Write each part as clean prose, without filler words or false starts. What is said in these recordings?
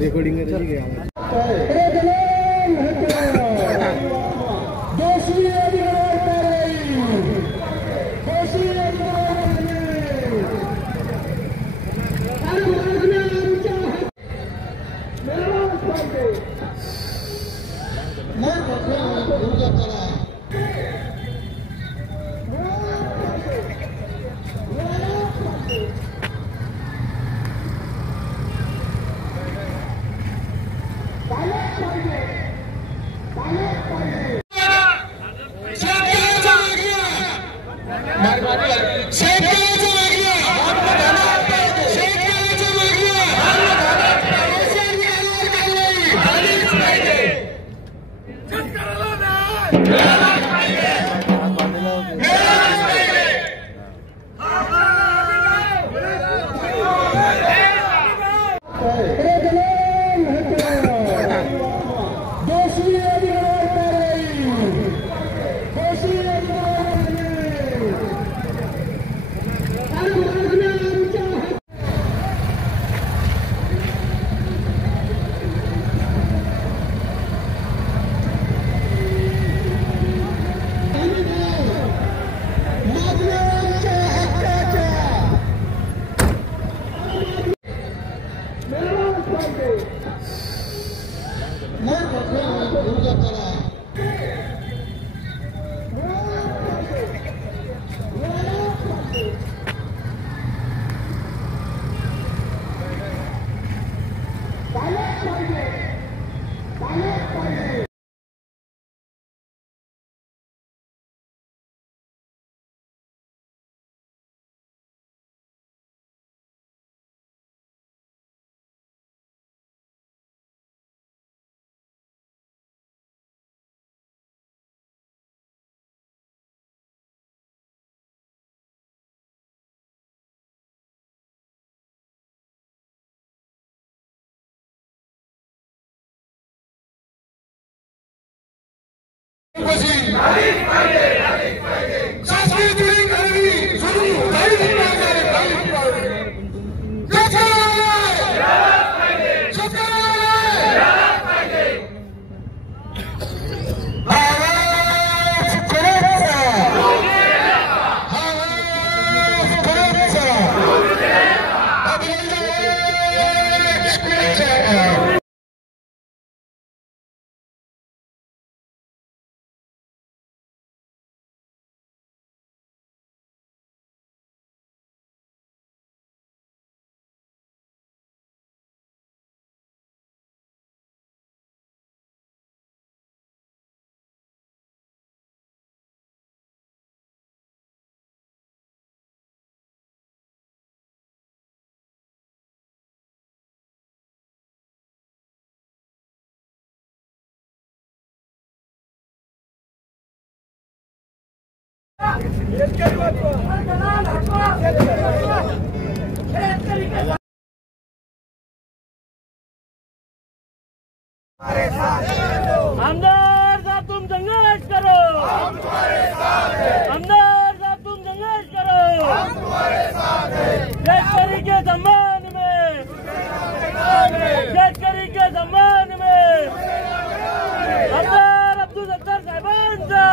Recording आमदार साहब तुम संघर्ष करो, हम तुम्हारे साथ हैं। आमदार साहब तुम संघर्ष करो, हम तुम्हारे साथ हैं। शेतकरी के सम्मान में, शेतकरी के सम्मान में आमदार अब्दुल सत्तार साहेबांचा,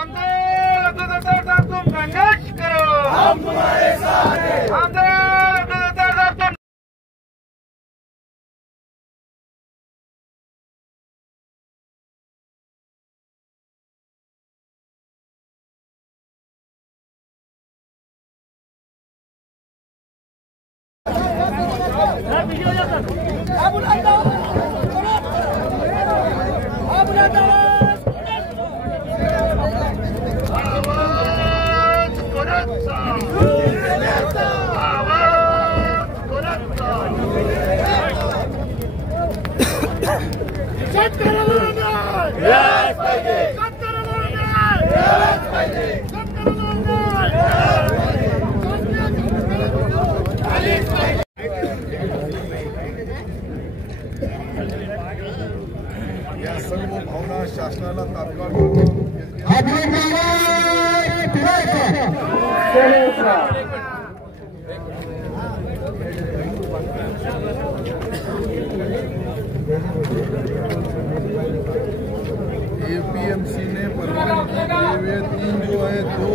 आमदार अब्दुल सत्तार साहब तुम संघर्ष करो, हम तुम्हारे साथ हैं। आमदार या सर्व भावना शासनाला तात्काळ एपीएमसी ने परमानेंट किए हुए 3 जो है 2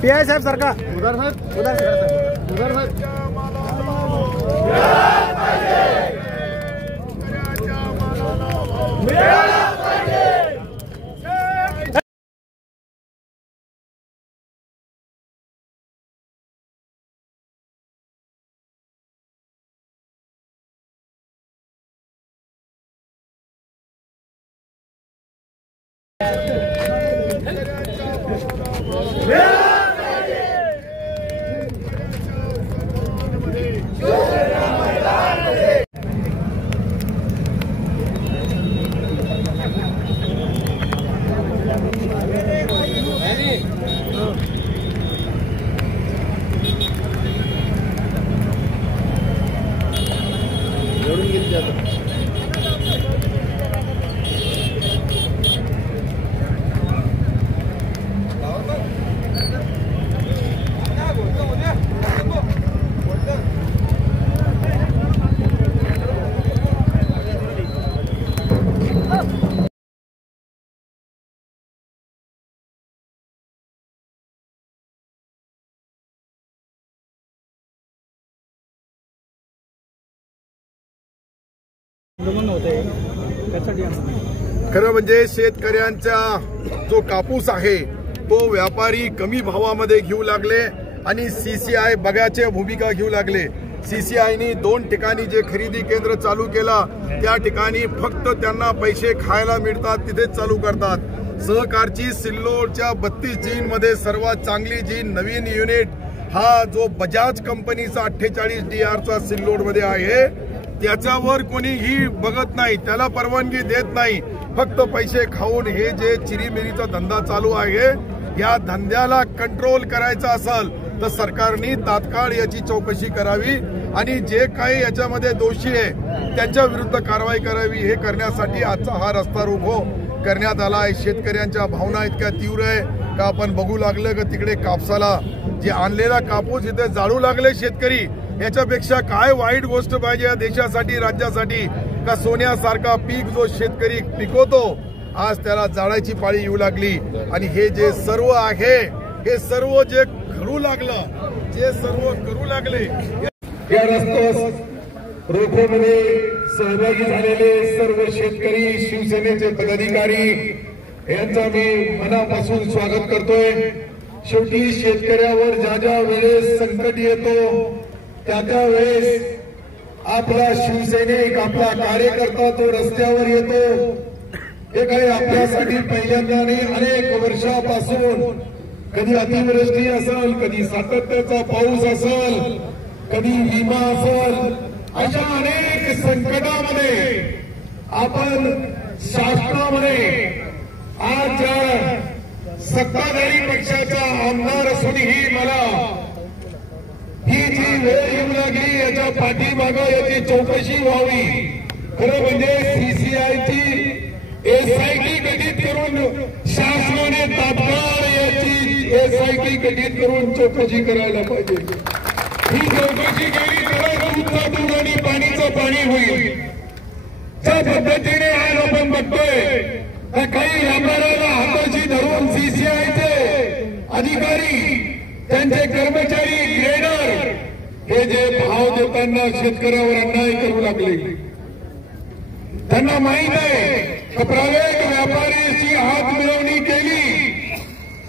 पीआई साहब सरकार उधर है उधर है खरं म्हणजे शेतकऱ्यांचा जो कापूस आहे तो व्यापारी कमी भावामध्ये घेऊ लागले आणि सीसीआय बघ्याची भूमिका घेऊ लागले। सीसीआयनी 2 ठिकाणी जे खरेदी केंद्र चालू केला त्या ठिकाणी फक्त त्यांना पैसे खायला मिळतात तिथेच चालू करतात। सहकारची सिल्लोडच्या 32 जीन मध्ये सर्वात चांगली जीन नवीन युनिट हा जो बजाज कंपनीचा 48 DR चा सिल्लोड मध्ये आहे त्याच्यावर कोणीही बघत नाही, त्याला परवानगी देत नाही। फक्त पैसे खाऊन हे जे चिरीमिरीचा धंदा चालू आहे या धंद्याला कंट्रोल करायचा असेल तर सरकारने तात्काळ याची चौकशी करावी आणि जे काही याच्यामध्ये दोषी आहे त्यांच्या विरुद्ध कारवाई करावी। हे करण्यासाठी आजचा हा रस्ता रोको करण्यात आला आहे। शेतकऱ्यांच्या भावना इतक्या तीव्र आहे का आपण बघू लागलं की तिकडे कापसाला जे आणलेला कापूस इथे जाळू लागले शेतकरी। याच्यापेक्षा काय वाईट गोष्ट पाहिजे या देशासाठी राज्यासाठी का सोन्यासारखा पीक जो शेतकरी पिकवतो आज त्याला जाळायची पाळी येऊ लागली। आणि हे जे सर्व आहे हे सर्व जे करू लागले या रस्ता रोकोमध्ये सहभागी झालेले सर्व शेतकरी शिवसेनेचे पदाधिकारी यांचा मी मनापासून स्वागत करतोय। शेवटी शेतकऱ्यावर ज्या वेळेस संकट येतो त्या वेळेस आपला शिवसैनिक आपला कार्यकर्ता तो रस्त्यावर येतो। हे काही आपल्यासाठी पहिल्यांदा नाही, अनेक वर्षापासून कधी अतिवृष्टी असेल, कधी सातत्याचा पाऊस असेल, कधी विमा असेल, अशा अनेक संकटामध्ये आपण शासनामध्ये आज सत्ताधारी पक्षाचा आमदार असूनही मला ही जी वेळ येऊ लागली याच्या पाठीमागे याची चौकशी व्हावी। खरं म्हणजे सीसीआयची एसआयटी गठीत करून शासनाने तात्काळ याची एसआयटी गठीत करून चौकशी करायला पाहिजे। ही चौकशी केली तरच दूधचा दूध आणि पाणीचं पाणी होईल। ज्या पद्धतीने आज आपण बघतोय काही व्यापाऱ्याला हाताशी धरून सीसीआयचे अधिकारी त्यांचे कर्मचारी हे जे भाव देताना शेतकऱ्यावर अन्याय करू लागले. त्यांना माहित आहे प्रायव्हेट व्यापाऱ्याची हात मिळवणी केली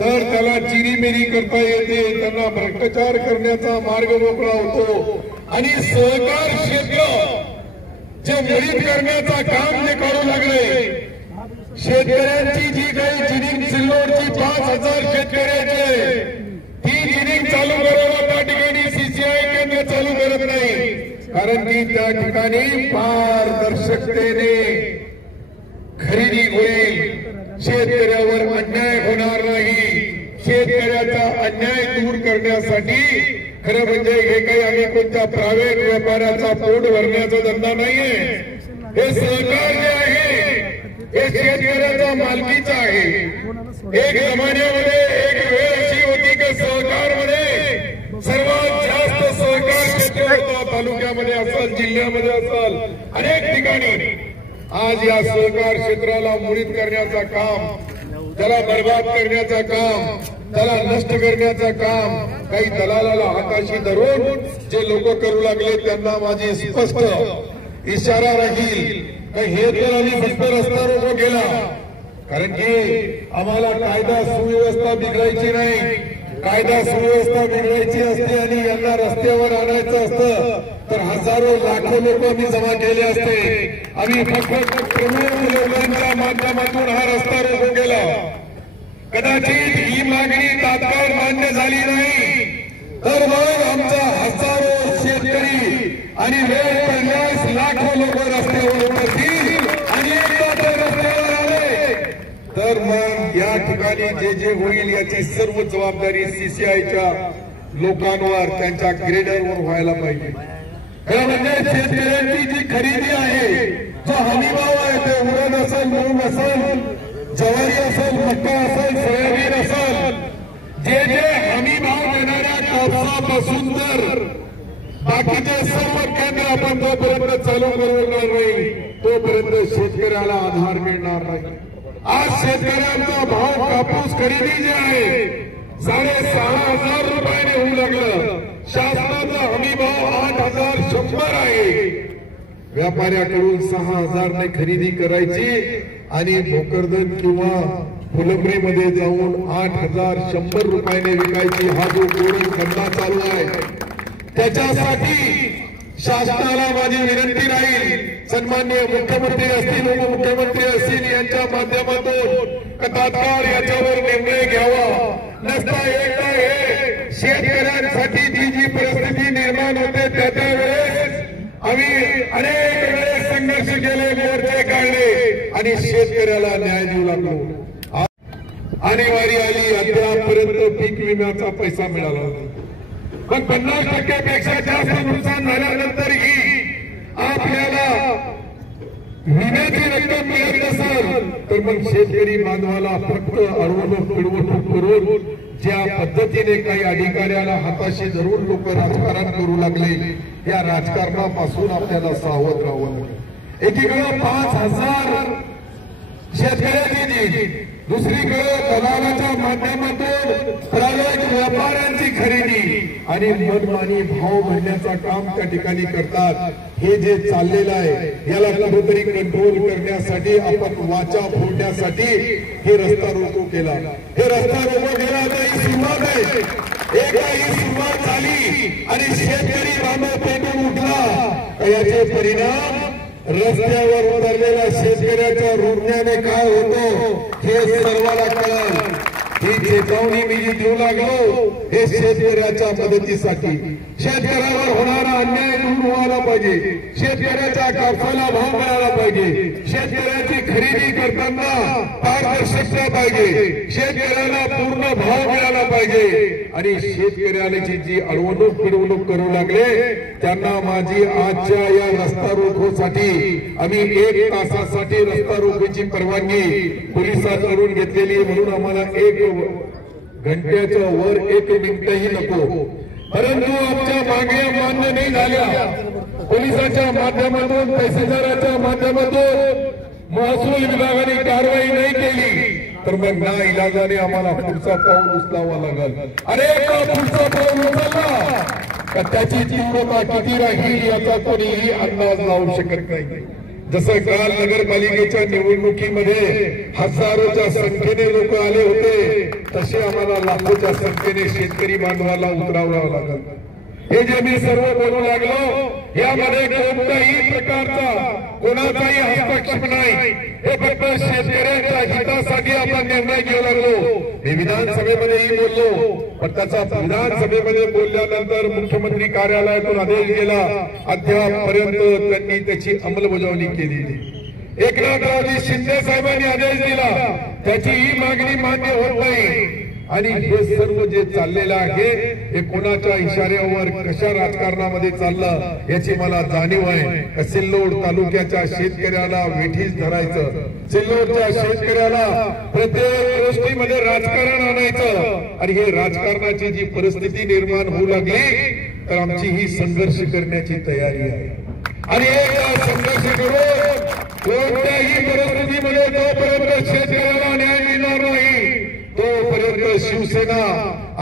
तर त्याला चिरीमिरी करता येते, त्यांना भ्रष्टाचार करण्याचा मार्ग मोकळा होतो. आणि सहकार क्षेत्र जे मोडीत करण्याचा काम जे करू लागले, शेतकऱ्यांची जी काही जिनिंग सिल्लोडची 5,000 शेतकऱ्याचे ती जिनिंग चालू करायला त्या ठिकाणी सीसीआय केंद्र चालू करत नाही, कारण की त्या ठिकाणी पारदर्शकतेने खरेदी होईल, शेतकऱ्यावर अन्याय होणार नाही. शेतकऱ्याचा अन्याय दूर करण्यासाठी खरं म्हणजे हे काही आम्ही कोणत्या प्रायव्हेट व्यापाऱ्याचा पोट भरण्याचा धंदा नाहीये. हे सहकार जे आहे हे शेतकऱ्याचा मालकीचा आहे. एक जमान्यामध्ये एक वेळ अशी होती की सहकारमध्ये सर्वात जास्त सहकार क्षेत्र होतं, तालुक्यामध्ये असाल, जिल्ह्यामध्ये असाल, अनेक ठिकाणी. आज या सहकार क्षेत्राला मोडीत करण्याचा काम, त्याला बर्बाद करण्याचं काम, त्याला नष्ट करण्याचं काम काही दलालाला हाताशी धरून जे लोक करू लागले त्यांना माझी स्पष्ट इशारा राहील की हे तर आम्ही फक्त रस्ता रोको केला, कारण की आम्हाला कायदा सुव्यवस्था बिघडायची नाही. कायदा सुव्यवस्था बिघडायची असते आणि यांना रस्त्यावर आणायचं असतं तर हजारो लाखो लोक आम्ही जमा केले असते. आम्ही फक्त प्रमुख लोकांच्या माध्यमातून हा रस्ता रोको केला. कदाचित ही मागणी तात्काळ मान्य झाली नाही तर मग आमचा हजारो शेतकरी आणि वेळ पडल्यास लाखो लोक रस्त्यावर उतरतील आणि एकदा ते रस्त्यावर आले तर मग या ठिकाणी जे जे होईल याची सर्व जबाबदारी सीसीआयच्या लोकांवर, त्यांच्या ग्रेडरवर व्हायला पाहिजे. खरं म्हणजे शेतकऱ्यांची जी खरेदी आहे, जो हमीभाव आहे, ते उडद असेल, मूग असेल, ज्वारी असेल, मक्का असेल, सोयाबीन असेल, जे जे हमीभाव देणाऱ्या कापसापासून तर बाकीचे सर्व केंद्र आपण जोपर्यंत चालू करणार नाही तोपर्यंत शेतकऱ्याला आधार मिळणार नाही. आज शेतकऱ्यांचा भाव कापूस खरेदी जे आहे 6,500 रुपयाने होऊ लागलं. शासनाचा हमीभाव 8,100 आहे. व्यापाऱ्याकडून 6,000 ने खरेदी करायची आणि भोकरदन किंवा फुलंब्रीमध्ये जाऊन 8,100 रुपयाने विकायची. हा जो कोणी धंदा चालू आहे त्याच्यासाठी शासनाला माझी विनंती राहील, सन्माननीय मुख्यमंत्री असतील, उपमुख्यमंत्री असतील, यांच्या माध्यमातून तात्काळ याच्यावर निर्णय घ्यावा. नसता एकदा हे शेतकऱ्यांसाठी जी परिस्थिती निर्माण होते त्या वेळेस आम्ही अनेक वेळेस संघर्ष केले, मोर्चे काढले आणि शेतकऱ्याला न्याय देऊ लागलो. आणि वारी आली, अद्यापर्यंत पीक विम्याचा पैसा मिळाला नाही. पण 50% जास्त नुकसान झाल्यानंतरही आपल्याला विम्याची रक्कम मिळत नसेल तर मग शेतकरी बांधवाला फक्त अडवणूक पिळवणूक करून ज्या पद्धतीने काही अधिकाऱ्याला हाताशी धरून लोक राजकारण करू लागले, या राजकारणापासून आपल्याला सावध राहावं लागेल. एकीकडे 5,000 शेतकऱ्यांची, दुसरीकडे दलालाच्या माध्यमातून प्रायव्हेट व्यापाऱ्यांची खरेदी आणि मनमानी भाव भरण्याचा काम त्या ठिकाणी करतात. हे जे चाललेलं आहे याला कुठेतरी कंट्रोल करण्यासाठी आपण वाचा फोडण्यासाठी हे रस्ता रोको केला. हे रस्ता रोको केला आता ही सुरुवात आहे. एकदा ही सुरुवात झाली आणि शेतकरी बांधव पेटून उठला, याचे परिणाम रस्त्यावर उतरलेल्या शेतकऱ्याच्या रुग्णाने काय होतो हे सर्वांना कळलं. ही चेतावणी मी जी देऊ लागलो हे शेतकऱ्याच्या मदतीसाठी. शेतकऱ्यावर होणारा अन्याय दूर व्हायला पाहिजे, शेतकऱ्याच्या कापसाला भाव मिळाला पाहिजे, शेतकऱ्याची खरेदी करताना पारदर्शकता पाहिजे, शेतकऱ्याला पूर्ण भाव मिळाला पाहिजे. आणि शेतकऱ्याची जी अडवणूक पिळवणूक करू लागले त्यांना माझी आजच्या या रस्ता रोकोसाठी आम्ही 1 तासासाठी रस्ता रोकोची परवानगी पोलिसांकडून घेतलेली, म्हणून आम्हाला 1 घंट्याच्या वर 1 मिनिटही नको. परंतु आमच्या मागण्या मान्य नाही झाल्या. पोलिसांच्या माध्यमातून, तहसीलदाराच्या माध्यमातून महसूल विभागाने कारवाई नाही केली तर मग ना इलाजाने आम्हाला पुढचा पाऊल उचलावा लागेल. अरे पुढचा पाऊल उचलला का त्याची तीव्रता किती राहील याचा कोणीही अंदाज लावू शकत नाही. जसं काल नगरपालिकेच्या निवडणुकीमध्ये हजारोच्या संख्येने लोक आले होते, तसे आम्हाला लाखोच्या संख्येने शेतकरी बांधवाला उतरावं लागलं. हे जे मी सर्व बोलू लागलो यामध्ये कोणत्याही प्रकारचा कोणाचाही हस्तक्षेप नाही. हे फक्त शेतकऱ्यांच्या हितासाठी आपण निर्णय घेऊ लागलो. मी विधानसभेमध्येही बोललो, पण त्याचा विधानसभेमध्ये बोलल्यानंतर मुख्यमंत्री कार्यालयातून आदेश गेला, अद्यापपर्यंत त्यांनी त्याची अंमलबजावणी केली नाही. एकनाथरावजी शिंदे साहेबांनी आदेश दिला, त्याचीही मागणी मान्य होत नाही. आणि हे सर्व जे चाललेलं आहे हे कोणाच्या इशाऱ्यावर कशा राजकारणामध्ये चाललं याची मला जाणीव आहे. सिल्लोड तालुक्याच्या शेतकऱ्याला वेठीस धरायचं, सिल्लोडच्या शेतकऱ्याला प्रत्येक गोष्टीमध्ये राजकारण आणायचं, आणि हे राजकारणाची जी परिस्थिती निर्माण होऊ लागली तर आमची ही संघर्ष करण्याची तयारी आहे. आणि एक संघर्ष करून कोणत्याही परिस्थितीमध्ये जोपर्यंत शेतकऱ्याला न्याय मिळणार नाही तोपर्यंत शिवसेना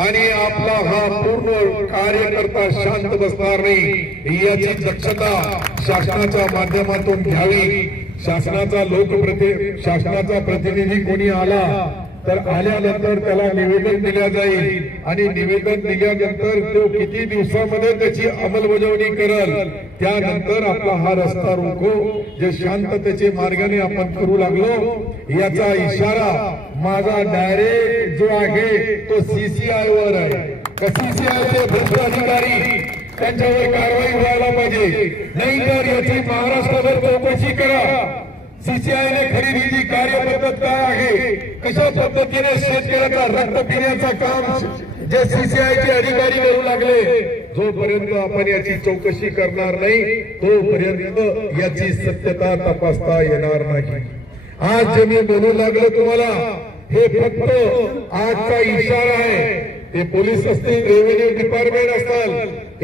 आणि आपला हा पूर्ण कार्यकर्ता शांत बसणार नाही. याची दक्षता शासनाच्या माध्यमातून घ्यावी. शासनाचा प्रतिनिधी कोणी आला तर आल्यानंतर त्याला निवेदन दिल्या जाईल, आणि निवेदन दिल्यानंतर तो किती दिवसामध्ये त्याची अंमलबजावणी करेल, त्यानंतर आपला हा रस्ता रोको जे शांततेचे मार्गाने आपण करू लागलो याचा इशारा माझा डायरेक्ट जो आहे तो सीसीआय वर आहे. सीसीआयचे भ्रष्ट अधिकारी त्यांच्यावर कारवाई व्हायला पाहिजे, नाही तर याची महाराष्ट्रावर चौकशी करा. सीसीआयने खरेदीची कार्यपद्धत काय आहे, कशा पद्धतीने शेतकऱ्याचा रक्त पिण्याचा काम जे सीसीआयचे अधिकारी करू लागले, जोपर्यंत आपण याची चौकशी करणार नाही तोपर्यंत याची सत्यता तपासता येणार नाही. आज जे मी बोलू लागलो तुम्हाला हे फक्त आजचा इशारा आहे. ते पोलीस असतील, रेव्हेन्यू डिपार्टमेंट असतील,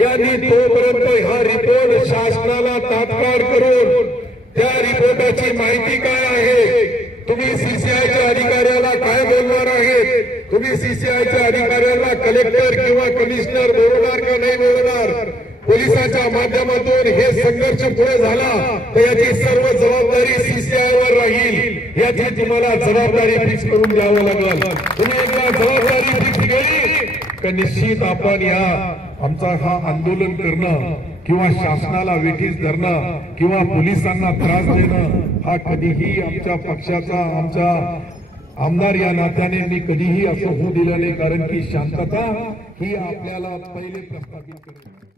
यांनी तोपर्यंत हा रिपोर्ट शासनाला तात्काळ करून त्या रिपोर्टाची माहिती काय आहे, तुम्ही सीसीआयच्या अधिकाऱ्याला काय बोलणार आहेत, तुम्ही सीसीआयच्या अधिकाऱ्याला कलेक्टर किंवा कमिशनर बोलणार का नाही बोलणार, पोलिसांच्या माध्यमातून हे संघर्ष पुढे झाला तर याची सर्व जबाबदारी सीसीआयवर राहील. याची तुम्हाला जबाबदारी फिक्स करून द्यावं लागेल. तुम्ही एकदा जबाबदारी फिक्स केली तर निश्चित आपण या आमचा हा आंदोलन करणं किंवा शासनाला वेठीस धरणं किंवा पोलिसांना त्रास देणं हा कधीही आमच्या पक्षाचा, आमच्या आमदार या नात्याने मी कधीही असं होऊ दिलं नाही. कारण की शांतता ही आपल्याला पहिले प्रस्थापित करते.